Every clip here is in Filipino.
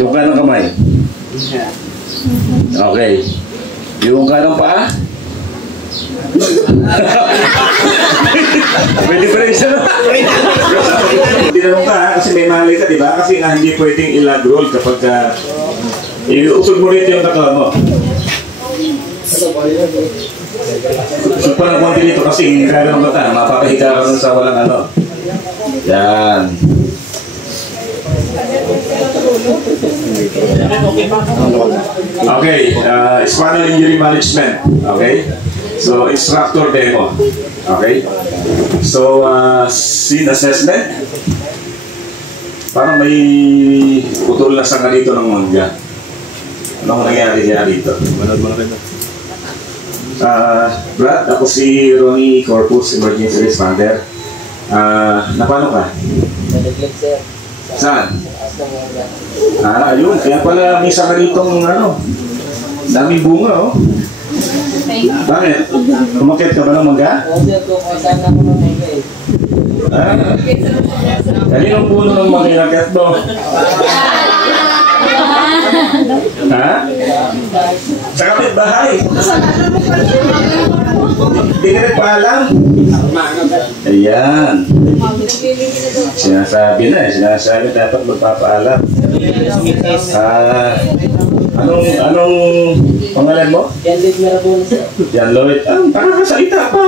Yung kanang kamay. Okay. Yung kanang paa. Pwede pa rin siya. Tinanong ka kasi may mali ka, di ba? Kasi nga hindi pwedeng i-lag roll kapag iusog mo rin yung katawan mo. So parang konti nito kasi kaya ng bata, mapapahiga ka sa walang ano. Yan. Okay, spinal injury management. Okay, so instructor demo. Okay, so scene assessment. Parang may putol na sanga dito ng mangga. Anong nangyari dito? Brad, ako si Ronnie Corpus, emergency responder. Napano ka? Saan? Ayun. Kaya pala may saka ditong ano, daming bunga, oh. Bakit? Umakit ka ba ng mangga? Kaninong puno ng mga inakit mo? Ha? Sa kapitbahay? Hindi ka rin paalam? Ayan. Sinasabi dapat magpapaalam. Anong pangalan mo? Jan Lloyd Marabunas. Jan Lloyd? Nakakasalita pa.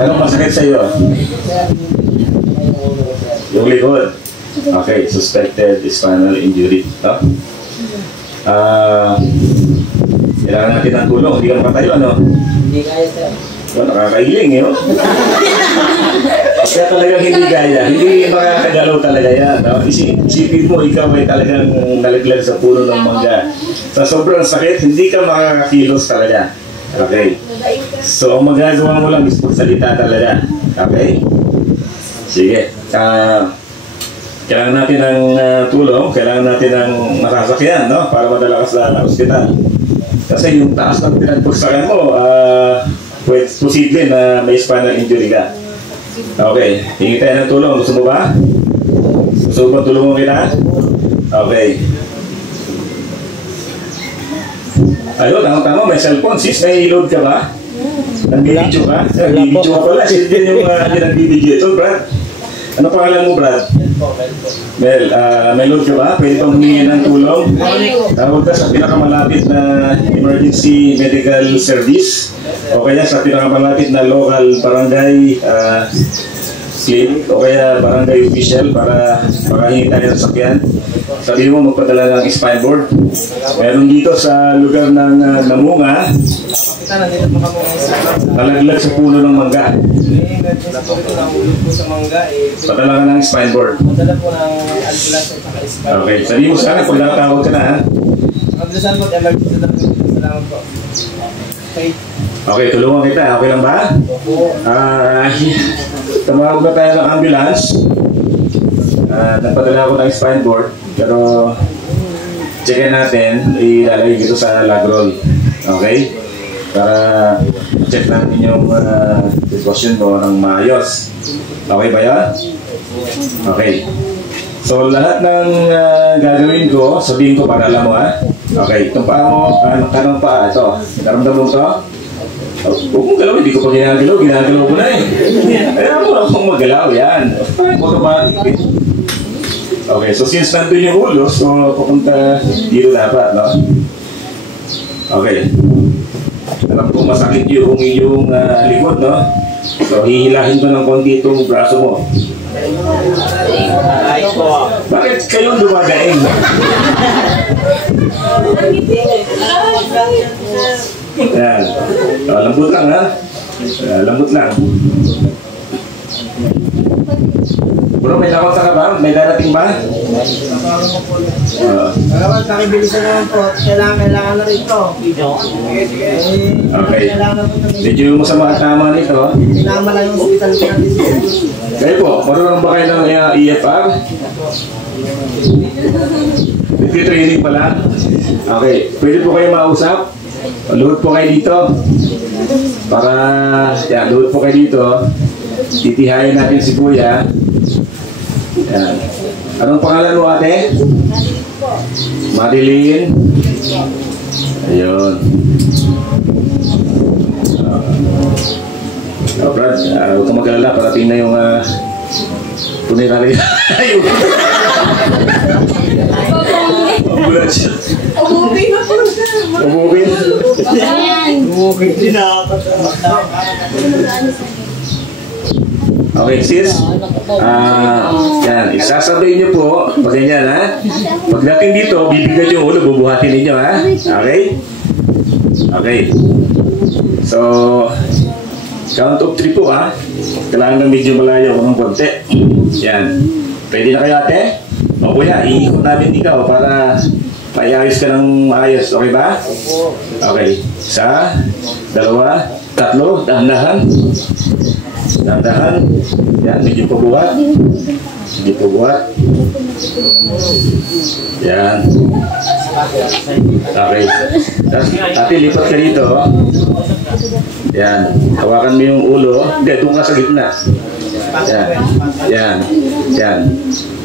Anong masakit sa iyo? Yung likod. Okay, suspected spinal injury. No? Kailangan natin ng tulong. Hindi ka makatayo, ano? Hindi kaya, sir. Well, nakakailing, eh, oh. Kaya talagang hindi gaya. Hindi makakagalaw talaga yan. No? Isipin mo, ikaw ay talagang nalaglag sa puno ng mangga. Sa sobrang sakit, hindi ka makakakilos talaga. Okay? So, ang magagawa mo lang is magsalita talaga. Okay? Sige. Kailangan natin ng tulong, kailangan natin ng masasakyan, no? Para madala ka sa ospital. Kasi yung taas ng pinagpagsakan mo, posible na may spinal injury ka. Okay, hingi tayo ng tulong. Gusto mo ba? Gusto mo ba tulungan kita? Okay. Ayun, tama, may cellphone. Sis, may load ka ba? Nagbibidyo ka? Nagbibidyo ka pala. Sis din yung nagbibidyo ito, Brad. Ano pangalan mo, Brad? Mel, may load ka ba? Pwede pang humingi ng tulong? Tawag ka sa pinakamalapit na emergency medical service o kaya sa pinakamalapit na local barangay clinic o kaya barangay official para makahingi tayo ng sakyan. Sabi mo, magpadala ng spine board. Meron dito sa lugar ng Namunga, nalaglag sa puno ng mangga. Padala ka ng spine board. Okay, sabi mo sa akin pag nakatawag ka na, ha? Okay, tulungan kita. Okay lang ba? Tumawag na tayo ng ambulance. Nagpadala ko ng spine board. Pero checkin natin, ilalagay dito sa lag roll. Okay? Para check natin yung discussion mo ng maayos. Okay ba yan? Okay. So lahat ng gagawin ko, sabihin ko para alam mo, ha? Okay, itong paa mo, kanang paa, ito. Naramdam mo ito? Huwag mong galaw, hindi ko pa ginagalaw mo na eh. Kaya mo lang kung magalaw, yan. Automatic. Okay, so since nandun yung ulo, so pupunta dito dapat, no? Okay. Alam ko masakit yung likod, no? So hihilahin ko ng konti itong braso mo. Bakit kayong dumagain? Yan. Lambot lang, ha? Lambot lang. Bro, may lakot ka ba? May darating ba? Kailangan nakibilisan naman po. Kailangan na rin ito. Okay. Medyo mo sa mga tama nito. Kailangan lang yung hospital natin. Kayo po, marunong ba kayo ng EFR? Nagtitraining pa lang? Okay. Pwede po kayo mausap? Luhod po kayo dito. Para, yan, luhod po kayo dito. Titihayin natin si Kuya. Yan. Anong pangalan mo, ate? Marilyn. Ayun. Brad, huwag kang mag-alala, parating na yung tunay na rin. Ayun. Bulat siya. Umubay na po siya. Umubay. Umubay na. Okay, sis. Yan, isasabihin niyo po, pag ganyan ha. Pagdating dito, bibigyan yung ulo, bubuhatin ninyo ha. Okay? Okay. So, count of 3 po ha. Kailangan ng medyo malayo ng konti. Yan. Pwede na kayo ate? O kuya, iikot natin ikaw para maiayos ka ng maayos. Okay ba? Okay. 1, 2, 3, dahan-dahan. Dahan-dahan. Yan, medyo pabuhat. Medyo pabuhat. Yan. Okay. Tapos, ate, lipat ka dito. Yan. Hawakan mo yung ulo. Hindi, doon ka sa gitna. Yan. Yan. Yan.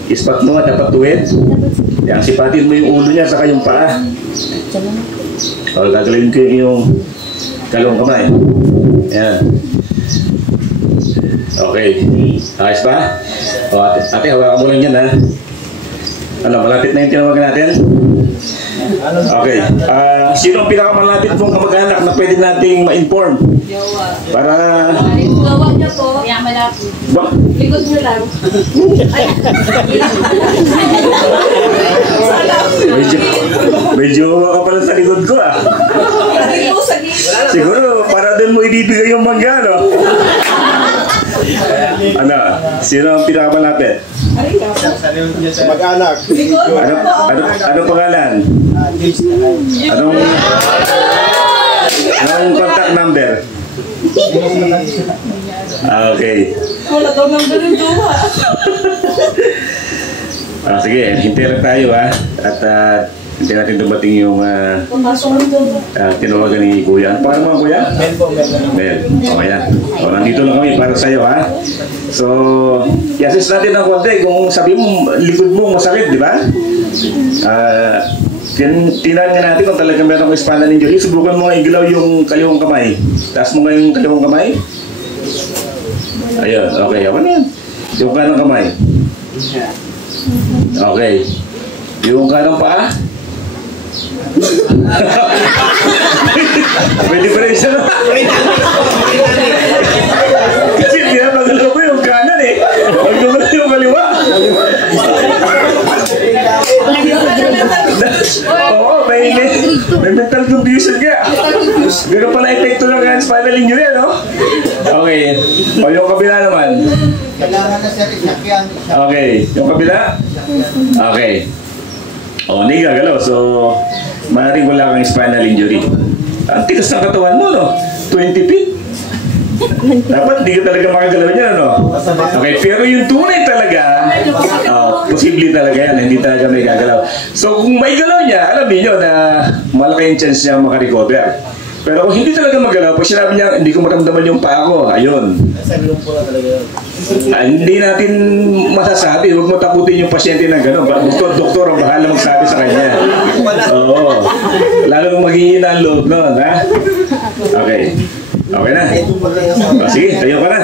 Ispat mo nga, dapat tuwid. Yan, sipatin mo yung ulo niya saka yung paa. O, gagalawin ko yung kalong kamay. Yan. Okay. Ayos pa? O, ate, hawakan mo lang yan ha. Ano, malapit na yung tinawagan natin? Okay. Sino ang pinakamalapit mong kamag-anak na pwede nating ma-inform? Para... Gawa niya po. Kaya malapit. Ba? Likod niyo lang. Medyo ka pala sa likod ko ah. Kasi po sa gilid. Siguro, para doon mo ibibigay yung mangga, no? Ano? Sino ang pinakamalapit? Mag-anak. Ano pangalan? Anong contact number? Okay. Wala daw nang ganun duwa. Sige, hintay lang tayo ha. At hindi natin dumating yung tinawagan ni Kuya. Ano pangalan mo, Kuya? Mel po, Mel. Mel. O, ayan. O, nandito lang kami para sa'yo, ha? So, i-assist natin ng konti. Kung sabi mo, likod mo masakit, di ba? Tinahan nga natin kung talaga meron kong spinal injury. Subukan mo nga igalaw yung kaliwang kamay. Taas mo nga yung kaliwang kamay. Ayun, okay. Ako na yan. Yung kanang kamay. Okay. Yung kanang paa. Pwede pa rin siya na. Kasi pinapagalaw ko yung kanan eh. Pagkagalaw yung kaliwa. Oo, may mental confusion ka. Gano'n pala epekto ng spinal injury, no? Okay. O yung kabila naman. Kailangan na sir, isakyan. Okay. Yung kabila? Okay. O, hindi gagalaw. So, maaaring wala kang spinal injury. Ang tigas ng katawan mo, no? 20 feet. Dapat hindi ka talaga makagalaw niya, no? Okay, pero yung tunay talaga, posible talaga yan. Hindi talaga may gagalaw. So, kung may galaw niya, alam niyo na malaki yung chance niya makarecover. Pero kung hindi talaga magalaw, pag sinabi niya, hindi ko maramdaman yung paa ko, ayun. Hindi natin masasabi. Huwag mo takutin yung pasyente na gano'n. Doktor ang bahala magsabi sa kanya. Oo. Lalo kung maghihina ang loob nun, ha? Okay. Okay na. Sige, tayo ka na.